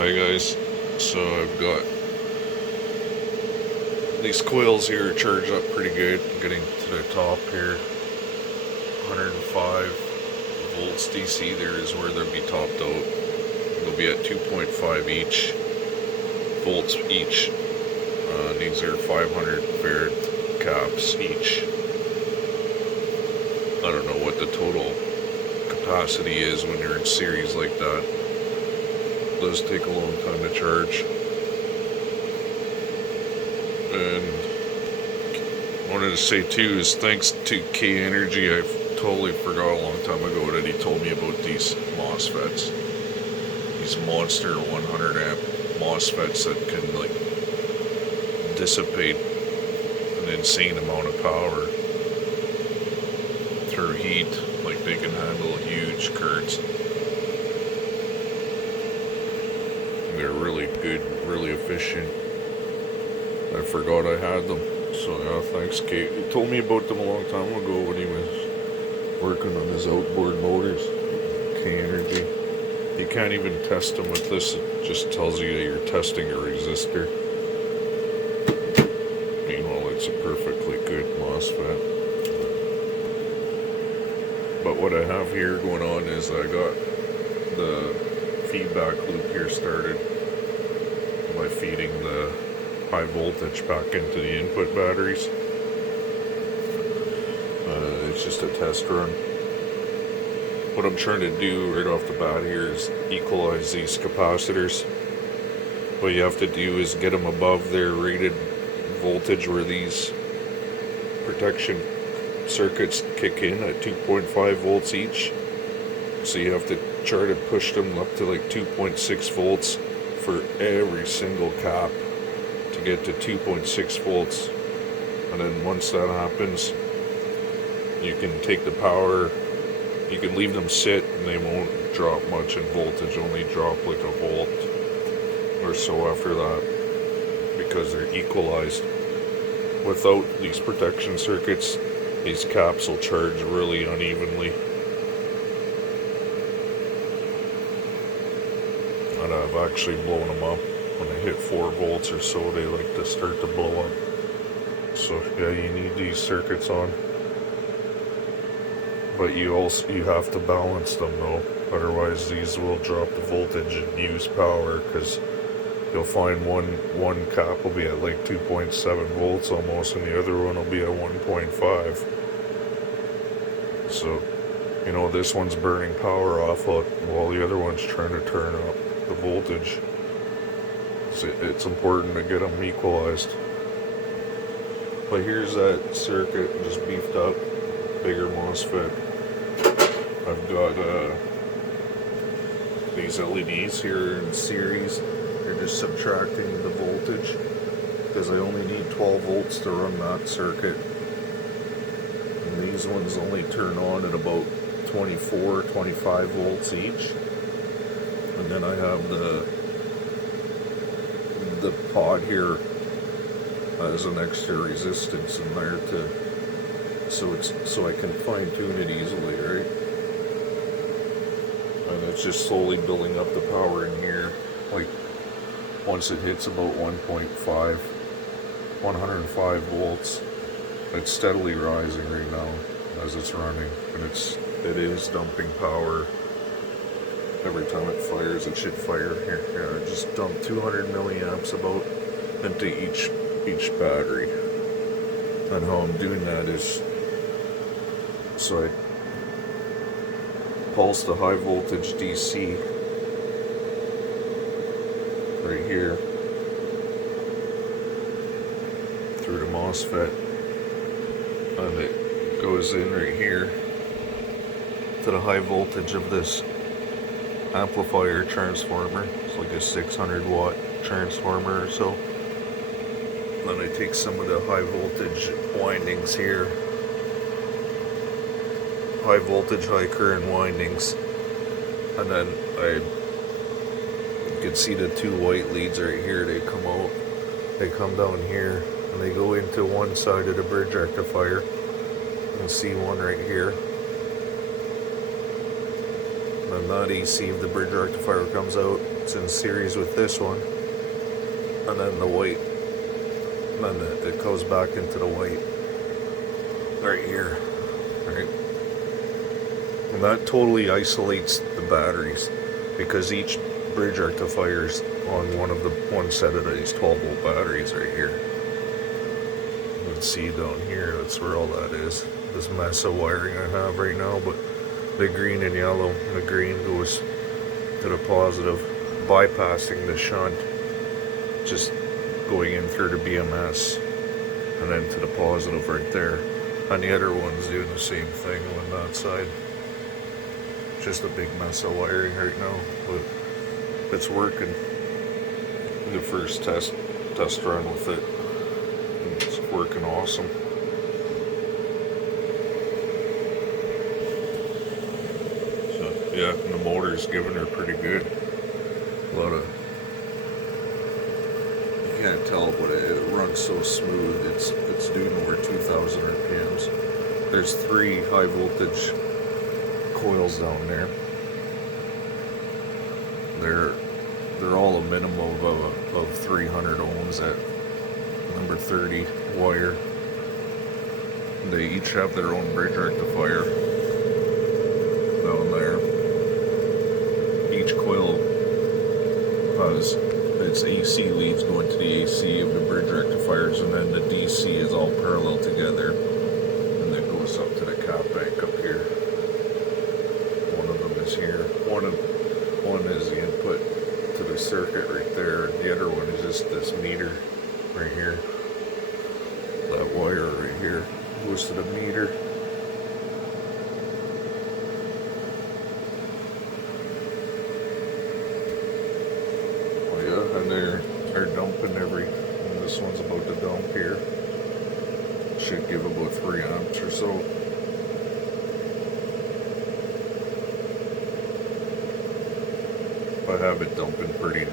Hi guys, so I've got these coils here charged up pretty good. I'm getting to the top here, 105 volts DC there is where they'll be topped out. They'll be at 2.5 each volts each. These are 500 farad caps each. I don't know what the total capacity is when you're in series like that. It does take a long time to charge. And I wanted to say too is thanks to K Energy, I totally forgot a long time ago that he told me about these MOSFETs. These monster 100 amp MOSFETs that can like dissipate an insane amount of power through heat. Like they can handle huge currents. They're really good, really efficient. I forgot I had them. So yeah, thanks Kate. He told me about them a long time ago when he was working on his outboard motors. K Energy. You can't even test them with this. It just tells you that you're testing a resistor. Meanwhile, it's a perfectly good MOSFET. But what I have here going on is I got the feedback loop here started by feeding the high voltage back into the input batteries. It's just a test run. What I'm trying to do right off the bat here is equalize these capacitors. What you have to do is get them above their rated voltage where these protection circuits kick in at 2.5 volts each. So you have to try to push them up to like 2.6 volts for every single cap to get to 2.6 volts. And then once that happens, you can take the power, you can leave them sit and they won't drop much in voltage, only drop like a volt or so after that, because they're equalized. Without these protection circuits, these caps will charge really unevenly. And I've actually blown them up. When they hit 4 volts or so, they like to start to blow up. So yeah, you need these circuits on. But you have to balance them though. Otherwise these will drop the voltage and use power, because you'll find one cap will be at like 2.7 volts almost, and the other one will be at 1.5. So, you know, this one's burning power off while the other one's trying to turn up the voltage. So it's important to get them equalized. But here's that circuit just beefed up, bigger MOSFET. I've got these LEDs here in series. They're just subtracting the voltage because I only need 12 volts to run that circuit. And these ones only turn on at about 24, 25 volts each. And then I have the pod here as an extra resistance in there so I can fine tune it easily, right? And it's just slowly building up the power in here. Like once it hits about 105 volts, it's steadily rising right now as it's running, and it is dumping power. Every time it fires, it should fire here. Yeah, I just dumped 200 milliamps about into each battery. And how I'm doing that is, so I pulse the high voltage DC right here through the MOSFET, and it goes in right here to the high voltage of this amplifier transformer. It's like a 600 watt transformer or so. Then I take some of the high voltage windings here, high voltage, high current windings, and then you can see the 2 white leads right here. They come out, they come down here, and they go into one side of the bridge rectifier. You can see one right here. then that AC of the bridge rectifier comes out. It's in series with this one, and then the white, and then it goes back into the white right here, right? And that totally isolates the batteries, because each bridge rectifier's on one set of these 12-volt batteries right here. You can see down here, that's where all that is. This mess of wiring I have right now, but the green and yellow, the green goes to the positive, bypassing the shunt, just going in through the BMS, and then to the positive right there. And the other one's doing the same thing on that side. Just a big mess of wiring right now, but it's working. The first test run with it, and it's working awesome. So yeah, and the motor's giving her pretty good. A lot of, you can't tell, but it runs so smooth. It's doing over 2,000 RPMs. There's 3 high voltage coils down there. They're all a minimum of 300 ohms at number 30 wire. They each have their own bridge rectifier down there. Each coil has its AC leads going to the AC of the bridge rectifiers, and then the DC is all parallel together, and then goes up to the cap bank up here. One of them is here. One is the input to the circuit right there. The other one is just this meter right here. That wire right here goes to the meter. Oh yeah, and they're dumping and this one's about to dump here. Should give about 3 amps or so. I have it dumping pretty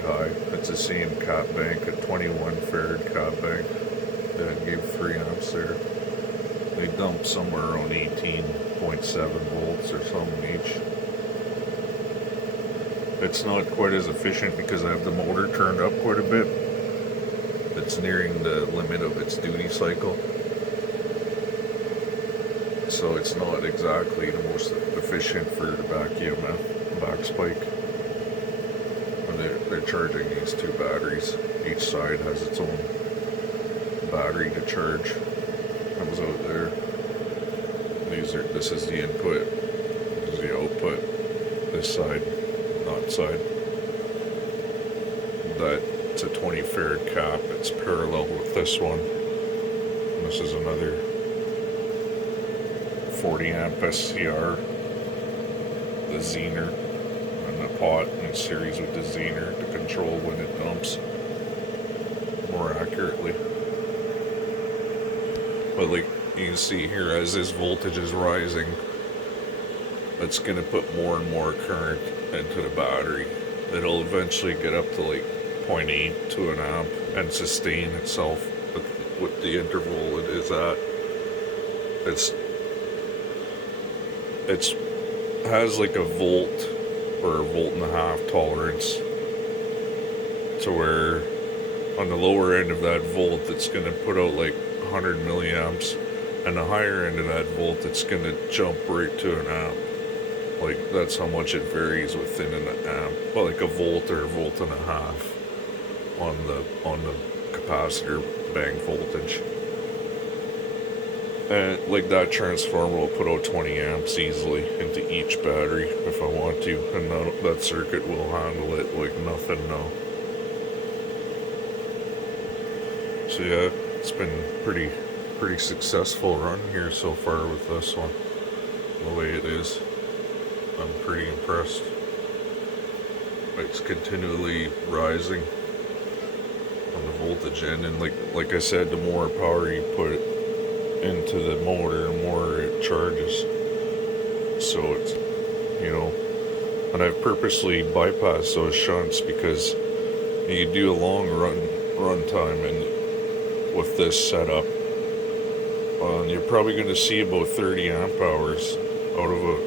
high. It's the same cap bank, a 21 farad cap bank that gave 3 amps there. They dump somewhere around 18.7 volts or something each. It's not quite as efficient because I have the motor turned up quite a bit. It's nearing the limit of its duty cycle, so it's not exactly the most efficient for the back EMF. Back spike. And they're charging these 2 batteries. Each side has its own battery to charge. Comes out there. This is the input. This is the output. This side, that side. That's a 20 farad cap. It's parallel with this one. And this is another 40 amp SCR. The Zener. Pot in series with the Zener to control when it dumps more accurately. But like you can see here, as this voltage is rising, it's going to put more and more current into the battery. It'll eventually get up to like 0.8 to an amp and sustain itself with the interval it is at. It's has like a volt or a 1.5 volt tolerance, to where on the lower end of that volt it's going to put out like 100 milliamps, and the higher end of that volt it's going to jump right to an amp. Like that's how much it varies within an amp, well, like a volt or a volt and a half on the capacitor bank voltage. And like that transformer will put out 20 amps easily into each battery if I want to, and that circuit will handle it like nothing now. So yeah, it's been pretty successful run here so far with this one. The way it is, I'm pretty impressed. It's continually rising on the voltage end, and like I said, the more power you put into the motor, the more it charges. So it's, and I've purposely bypassed those shunts because you do a long run time, and with this setup, you're probably going to see about 30 amp hours out of a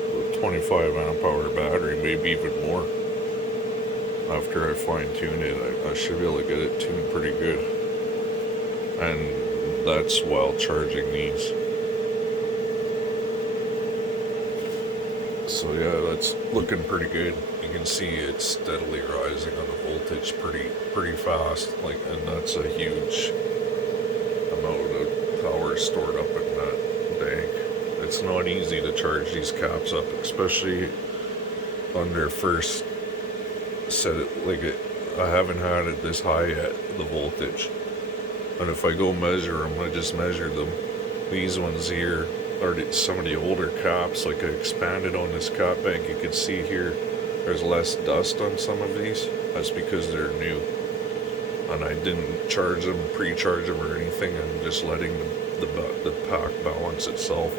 25 amp hour battery, maybe even more. After I fine tune it, I should be able to get it tuned pretty good. And that's while charging these. So yeah, that's looking pretty good. You can see it's steadily rising on the voltage pretty fast. Like, and that's a huge amount of power stored up in that bank. It's not easy to charge these caps up, especially on their first set it. Like, I haven't had it this high yet, the voltage. And if I go measure them, I just measured them. These ones here are some of the older caps. Like, I expanded on this cap bank. You can see here there's less dust on some of these. That's because they're new. And I didn't charge them, pre-charge them or anything. I'm just letting the pack balance itself.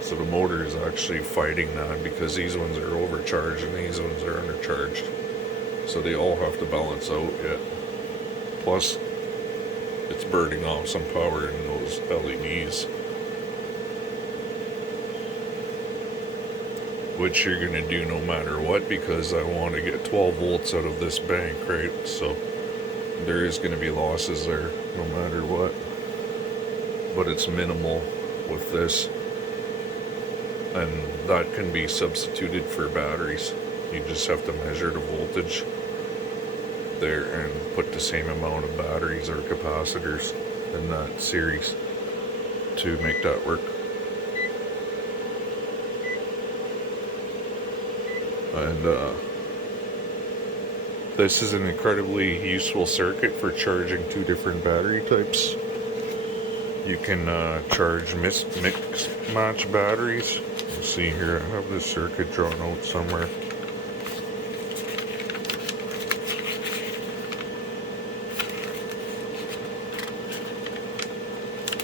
So the motor is actually fighting that, because these ones are overcharged and these ones are undercharged. So they all have to balance out yet. Plus, it's burning off some power in those LEDs, which you're going to do no matter what, because I want to get 12 volts out of this bank, right? So there is going to be losses there no matter what, but it's minimal with this, and that can be substituted for batteries. You just have to measure the voltage there and put the same amount of batteries or capacitors in that series to make that work. And this is an incredibly useful circuit for charging two different battery types. You can charge mix match batteries. Let's see here, I have this circuit drawn out somewhere.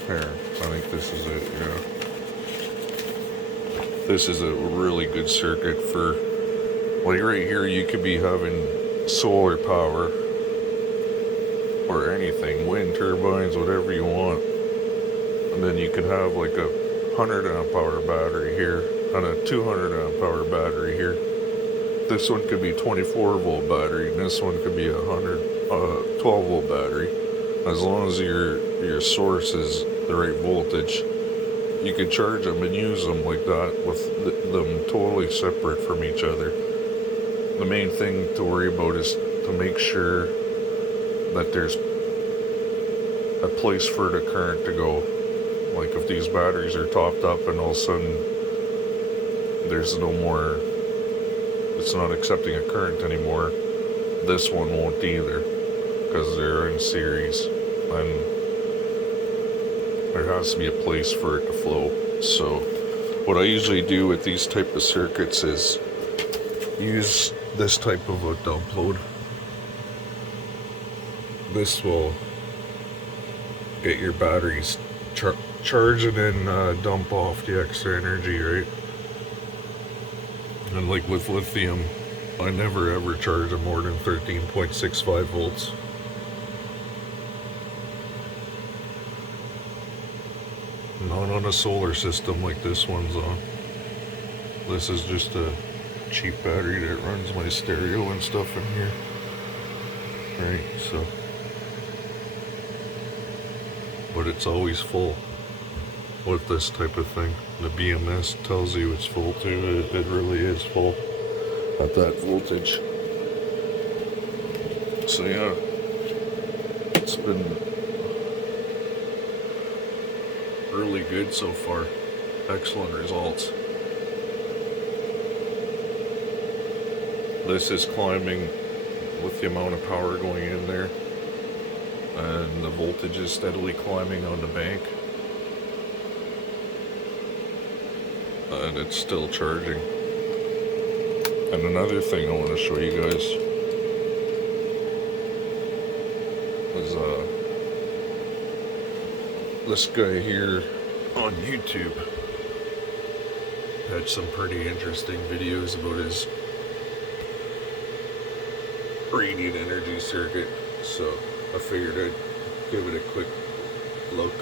Here, I think this is it, yeah. This is a really good circuit for, like right here, you could be having solar power or anything, wind turbines, whatever you want. And then you could have like a 100 amp hour battery here and a 200 amp hour battery here. This one could be 24 volt battery, and this one could be a 12 volt battery. As long as your source is the right voltage, you can charge them and use them like that, with them totally separate from each other. The main thing to worry about is to make sure that there's a place for the current to go. Like, if these batteries are topped up and all of a sudden there's no more, it's not accepting a current anymore, this one won't either, because they're in series, and there has to be a place for it to flow. So what I usually do with these type of circuits is use this type of a dump load. This will get your batteries charge and then dump off the extra energy, right? And like with lithium, I never ever charge them more than 13.65 volts. Not on a solar system like this one's on. This is just a cheap battery that runs my stereo and stuff in here. Right, so. But it's always full with this type of thing. The BMS tells you it's full too. It really is full at that voltage. So yeah, it's been really good so far. Excellent results. This is climbing with the amount of power going in there, and the voltage is steadily climbing on the bank, and it's still charging. And another thing I want to show you guys is this guy here on YouTube had some pretty interesting videos about his radiant energy circuit, so I figured I'd give it a quick look.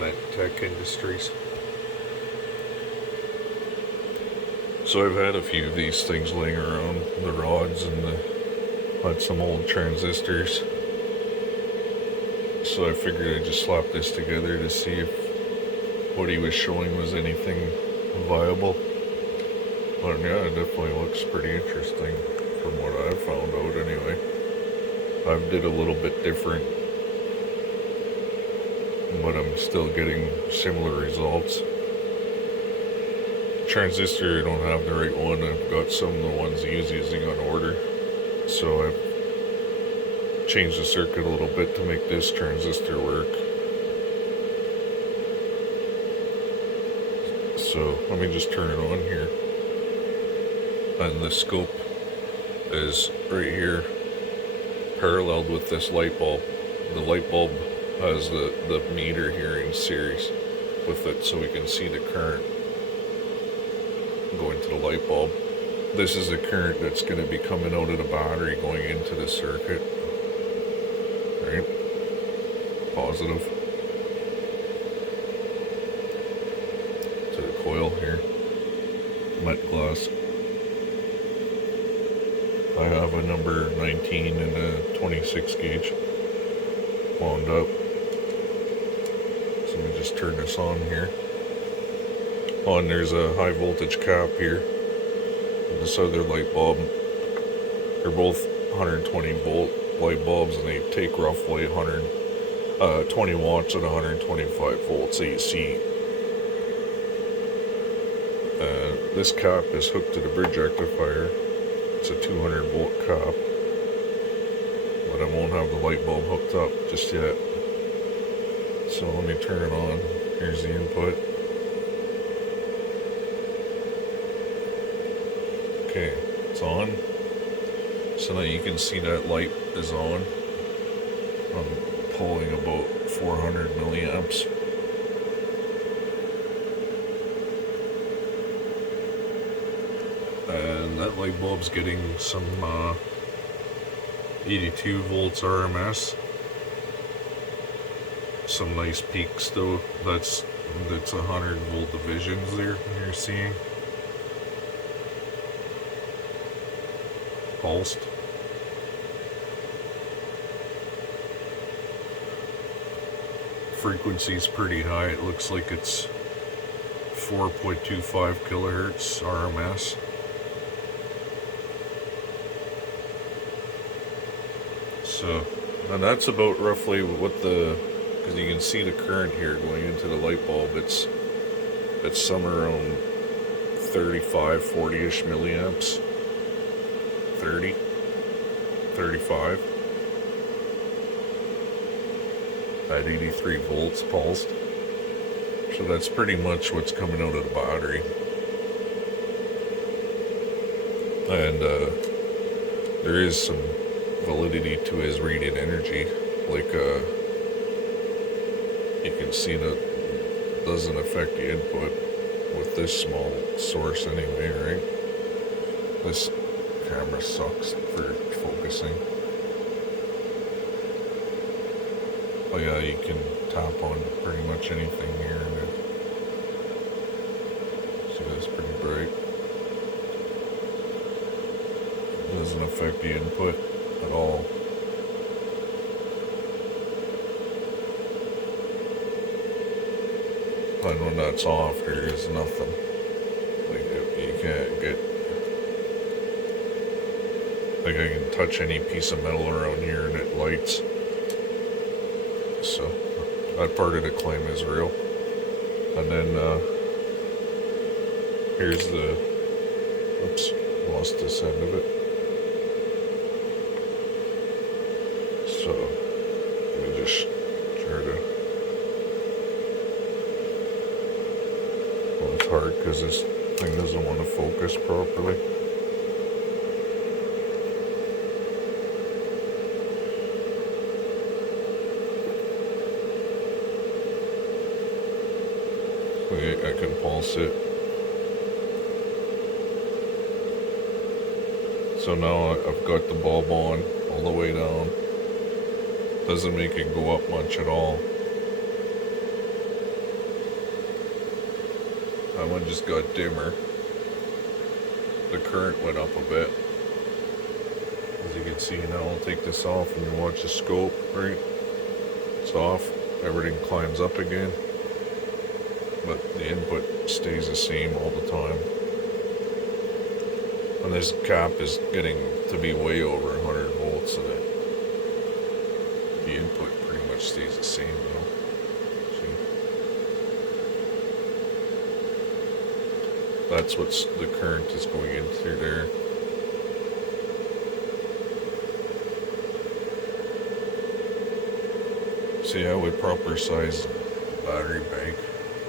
MTECH Industries. So I've had a few of these things laying around, the rods and had some old transistors. So I figured I'd just slap this together to see if what he was showing was anything viable. But yeah, it definitely looks pretty interesting from what I've found out anyway. I've did a little bit different, but I'm still getting similar results. Transistor, I don't have the right one. I've got some of the ones he's using on order. So I've changed the circuit a little bit to make this transistor work. So let me just turn it on here. And the scope is right here, paralleled with this light bulb. The light bulb has the meter here in series with it, so we can see the current going to the light bulb. This is the current that's going to be coming out of the battery going into the circuit. Right? Positive. To the coil here. Met glass. I have a number 19 and a 26 gauge wound up. So let me just turn this on here. Oh, and there's a high voltage cap here. And this other light bulb. They're both 120 volt light bulbs, and they take roughly 20 watts at 125 volts AC. This cap is hooked to the bridge rectifier. It's a 200 volt cap, but I won't have the light bulb hooked up just yet. So let me turn it on. Here's the input. Okay, it's on. So now you can see that light is on. I'm pulling about 400 milliamps. And that light bulb's getting some 82 volts RMS. Some nice peaks though. That's 100 volt divisions there you're seeing. Pulsed. Frequency's pretty high. It looks like it's 4.25 kilohertz RMS. So, and that's about roughly what because you can see the current here going into the light bulb. It's somewhere around 35, 40-ish milliamps. 30, 35. At 83 volts pulsed. So that's pretty much what's coming out of the battery. And there is some validity to his radiant energy. Like you can see that doesn't affect the input with this small source anyway, right? This camera sucks for focusing. Oh yeah, you can tap on pretty much anything here and it, see, that's pretty bright. It doesn't affect the input at all. And when that's off, there is nothing. Like, you can't get, like, I can touch any piece of metal around here and it lights. So that part of the claim is real. And then here's the, oops, lost this end of it. So let me just try to, well, it's hard because this thing doesn't want to focus properly. I can pulse it. So now I've got the bulb on all the way down. Doesn't make it go up much at all. That one just got dimmer. The current went up a bit. As you can see now, I'll take this off and you watch the scope, right? It's off. Everything climbs up again. But the input stays the same all the time. And this cap is getting to be way over 100 volts, so that the input pretty much stays the same now. See? That's what's the current is going in through there. See how we proper size battery bank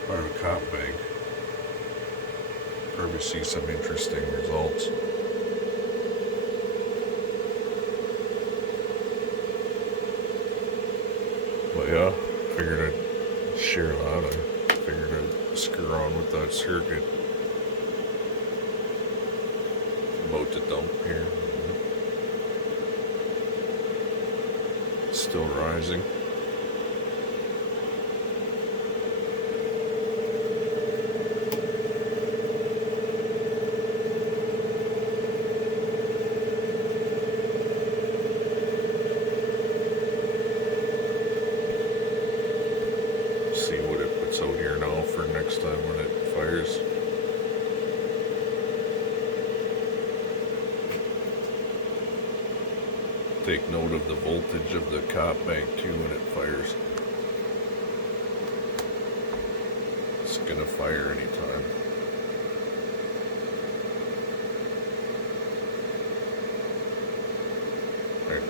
or a cap bank. Probably see some interesting results. But yeah, figured I'd share that. I figured I'd screw on with that circuit. About to dump here. It's still rising. See what it puts out here now for next time when it fires. Take note of the voltage of the cap bank too when it fires. It's gonna fire anytime. Right.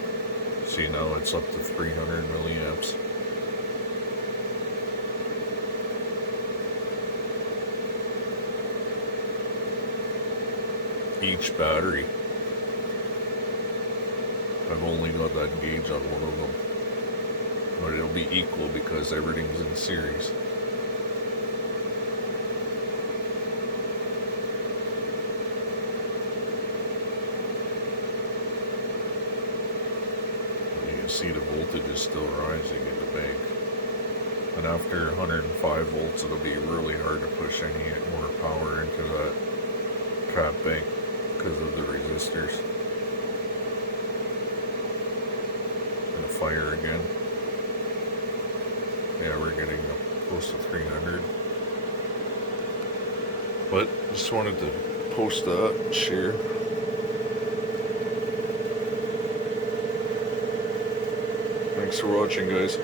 See now it's up to 300 milliamps. Each battery. I've only got that gauge on one of them, but it'll be equal because everything's in series. And you can see the voltage is still rising in the bank. And after 105 volts, it'll be really hard to push any more power into that cap bank because of the resistors. Gonna fire again. Yeah, we're getting up close to 300. But just wanted to post that, share. Thanks for watching, guys.